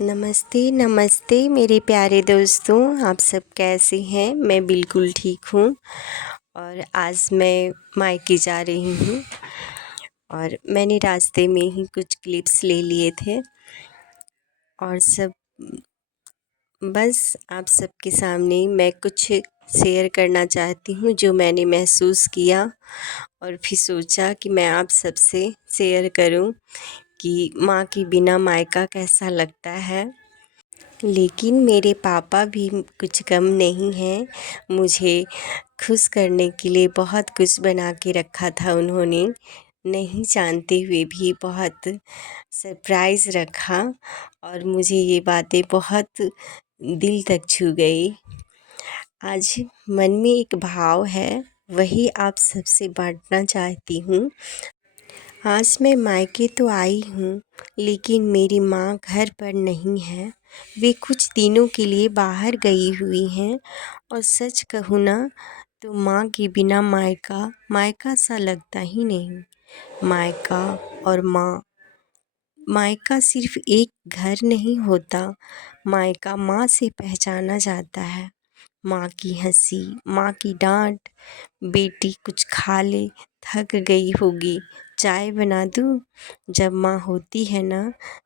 नमस्ते नमस्ते मेरे प्यारे दोस्तों, आप सब कैसे हैं। मैं बिल्कुल ठीक हूँ और आज मैं मायके जा रही हूँ और मैंने रास्ते में ही कुछ क्लिप्स ले लिए थे और सब बस आप सबके सामने मैं कुछ शेयर करना चाहती हूँ जो मैंने महसूस किया और फिर सोचा कि मैं आप सबसे शेयर करूँ कि माँ के बिना मायका कैसा लगता है। लेकिन मेरे पापा भी कुछ कम नहीं हैं। मुझे खुश करने के लिए बहुत कुछ बना के रखा था उन्होंने, नहीं जानते हुए भी बहुत सरप्राइज़ रखा और मुझे ये बातें बहुत दिल तक छू गई। आज मन में एक भाव है, वही आप सबसे बांटना चाहती हूँ। आज मैं मायके तो आई हूँ, लेकिन मेरी माँ घर पर नहीं है। वे कुछ दिनों के लिए बाहर गई हुई हैं और सच कहूँ ना तो माँ के बिना मायका मायका सा लगता ही नहीं। मायका और माँ, मायका सिर्फ एक घर नहीं होता, मायका माँ से पहचाना जाता है। माँ की हंसी, माँ की डांट, बेटी कुछ खा ले, थक गई होगी, चाय बना दूँ। जब माँ होती है ना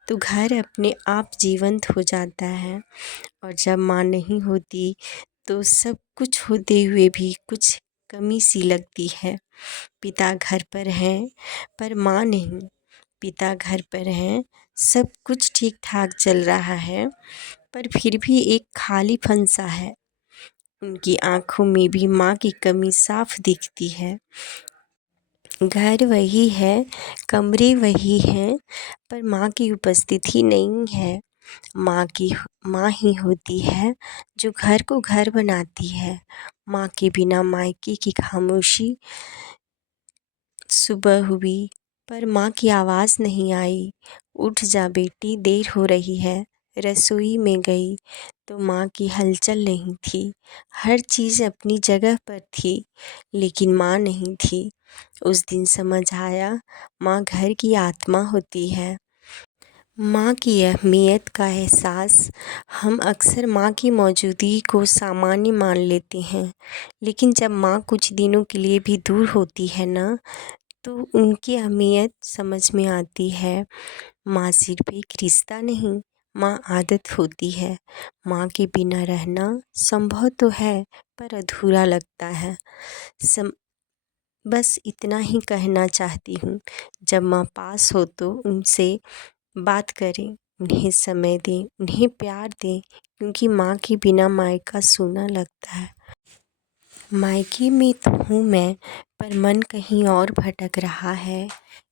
तो घर अपने आप जीवंत हो जाता है और जब माँ नहीं होती तो सब कुछ होते हुए भी कुछ कमी सी लगती है। पिता घर पर हैं पर माँ नहीं, पिता घर पर हैं, सब कुछ ठीक ठाक चल रहा है पर फिर भी एक खालीपन सा है। उनकी आँखों में भी माँ की कमी साफ दिखती है। घर वही है, कमरे वही हैं, पर माँ की उपस्थिति नहीं है। माँ ही होती है जो घर को घर बनाती है। माँ के बिना मायके की खामोशी। सुबह हुई पर माँ की आवाज़ नहीं आई। उठ जा बेटी, देर हो रही है। रसोई में गई तो माँ की हलचल नहीं थी। हर चीज़ अपनी जगह पर थी, लेकिन माँ नहीं थी। उस दिन समझ आया, माँ घर की आत्मा होती है। माँ की अहमियत का एहसास। हम अक्सर माँ की मौजूदगी को सामान्य मान लेते हैं, लेकिन जब माँ कुछ दिनों के लिए भी दूर होती है ना, तो उनकी अहमियत समझ में आती है। माँ सिर्फ एक रिश्ता नहीं, माँ आदत होती है। माँ के बिना रहना संभव तो है पर अधूरा लगता है। बस इतना ही कहना चाहती हूँ, जब माँ पास हो तो उनसे बात करें, उन्हें समय दें, उन्हें प्यार दें, क्योंकि माँ के बिना मायका सूना लगता है। मायके में तो हूँ मैं, पर मन कहीं और भटक रहा है।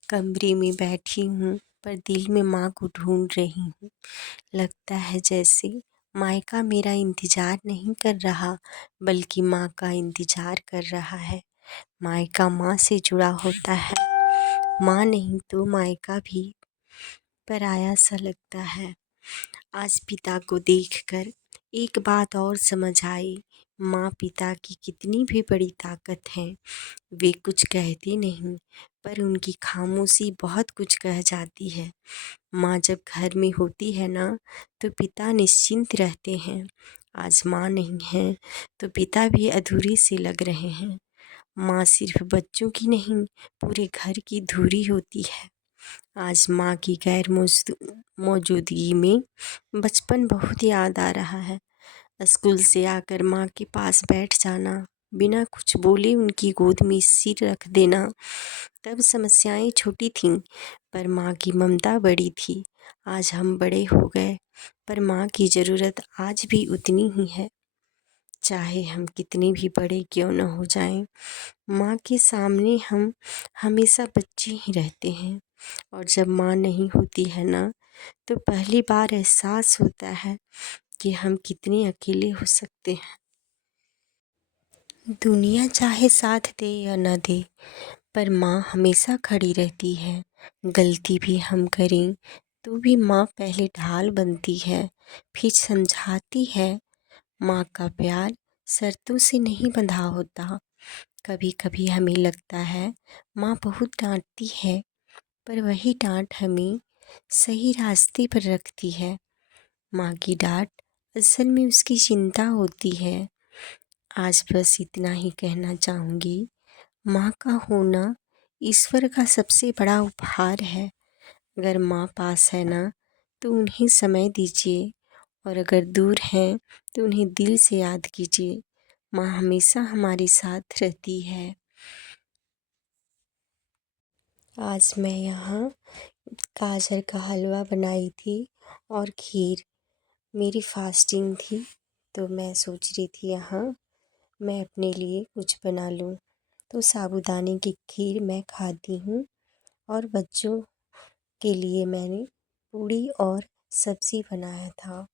कमरे में बैठी हूँ पर दिल में माँ को ढूंढ रही हूँ। लगता है जैसे मायका मेरा इंतज़ार नहीं कर रहा, बल्कि माँ का इंतज़ार कर रहा है। मायका माँ से जुड़ा होता है, माँ नहीं तो मायका भी पराया सा लगता है। आज पिता को देखकर एक बात और समझ आई, माँ पिता की कितनी भी बड़ी ताकत है। वे कुछ कहते नहीं, पर उनकी खामोशी बहुत कुछ कह जाती है। माँ जब घर में होती है ना, तो पिता निश्चिंत रहते हैं। आज माँ नहीं है तो पिता भी अधूरे से लग रहे हैं। माँ सिर्फ बच्चों की नहीं, पूरे घर की धुरी होती है। आज माँ की गैर मौजूदगी में बचपन बहुत याद आ रहा है। स्कूल से आकर माँ के पास बैठ जाना, बिना कुछ बोले उनकी गोद में सिर रख देना। तब समस्याएं छोटी थीं, पर माँ की ममता बड़ी थी। आज हम बड़े हो गए, पर माँ की ज़रूरत आज भी उतनी ही है। चाहे हम कितने भी बड़े क्यों न हो जाएं, माँ के सामने हम हमेशा बच्चे ही रहते हैं। और जब माँ नहीं होती है ना, तो पहली बार एहसास होता है कि हम कितने अकेले हो सकते हैं। दुनिया चाहे साथ दे या न दे, पर माँ हमेशा खड़ी रहती है। गलती भी हम करें तो भी माँ पहले ढाल बनती है, फिर समझाती है। माँ का प्यार शर्तों से नहीं बंधा होता। कभी कभी हमें लगता है माँ बहुत डांटती है, पर वही डांट हमें सही रास्ते पर रखती है। माँ की डाँट असल में उसकी चिंता होती है। आज बस इतना ही कहना चाहूँगी, माँ का होना ईश्वर का सबसे बड़ा उपहार है। अगर माँ पास है ना तो उन्हें समय दीजिए, और अगर दूर हैं तो उन्हें दिल से याद कीजिए। माँ हमेशा हमारे साथ रहती है। आज मैं यहाँ गाजर का हलवा बनाई थी और खीर। मेरी फास्टिंग थी तो मैं सोच रही थी यहाँ मैं अपने लिए कुछ बना लूँ। तो साबूदाने की खीर मैं खाती हूँ, और बच्चों के लिए मैंने पूड़ी और सब्ज़ी बनाया था।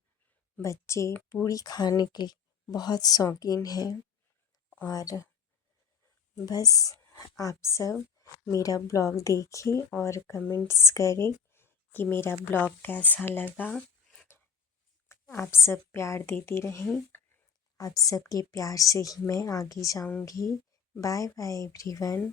बच्चे पूड़ी खाने के बहुत शौकीन हैं। और बस आप सब मेरा ब्लॉग देखें और कमेंट्स करें कि मेरा ब्लॉग कैसा लगा। आप सब प्यार देते रहें, आप सबके प्यार से ही मैं आगे जाऊंगी। Bye bye everyone.